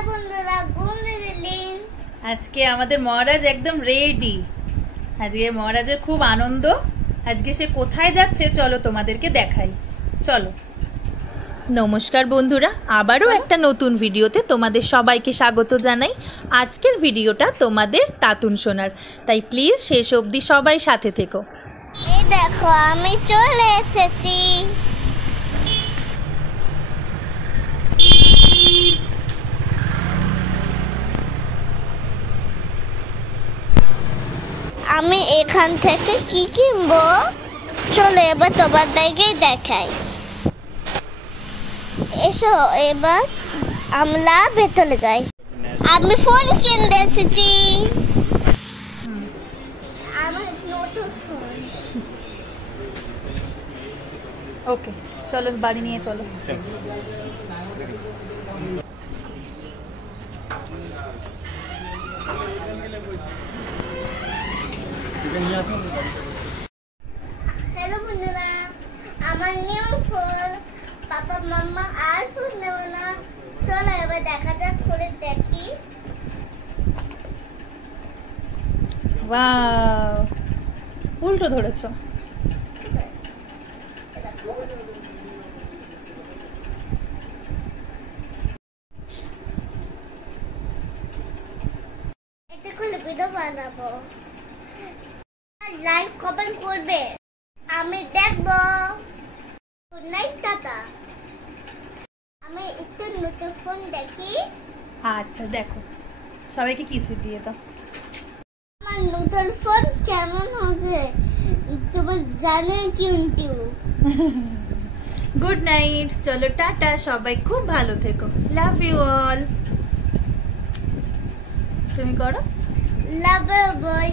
Hello বন্ধুরা, good evening. আজকে আমাদের মহারাজ একদম রেডি। আজকে মহারাজের খুব আনন্দ। আজকে সে কোথায় যাচ্ছে চলো তোমাদেরকে দেখাই। চলো। নমস্কার বন্ধুরা, আবারও একটা নতুন ভিডিওতে তোমাদের সবাইকে স্বাগত জানাই। আজকের ভিডিওটা তোমাদের তাতুন শোনার, তাই প্লিজ শেষ অবধি সবাই সাথে থেকো। এই দেখো আমি চলে এসেছি। আমি এখান থেকে কি কিনবো চলো এবার তোমাদেরকে দেখাই। এসো এবার আমরা ভেতরে যাই। আমি ফোন কিনতে এসেছি। আমার নতুন ফোন। ওকে চলো বাড়ি নিয়ে চলো। হ্যালো বন্ধুরা, আমার নিউ ফোন। পাপা মাম্মা আর ফোন নেব না। চলো এবার দেখা যাক, খুলে দেখি। ওয়াও, উল্টো ধরেছো। এটা খুলে ভিডিও বানাবো, লাইক কমেন্ট করবে, আমি দেখবো। Good night, tata. আমি একটু নতুন ফোন দেখি। আচ্ছা দেখো, সবাইকে কিসি দিয়ে দাও। আমার নতুন ফোন কেমন হবে তোমার জানে কিন্তু। গুড নাইট, চলো টাটা, সবাই খুব ভালো থেকো। Love you all. তুমি করো। Love you boy.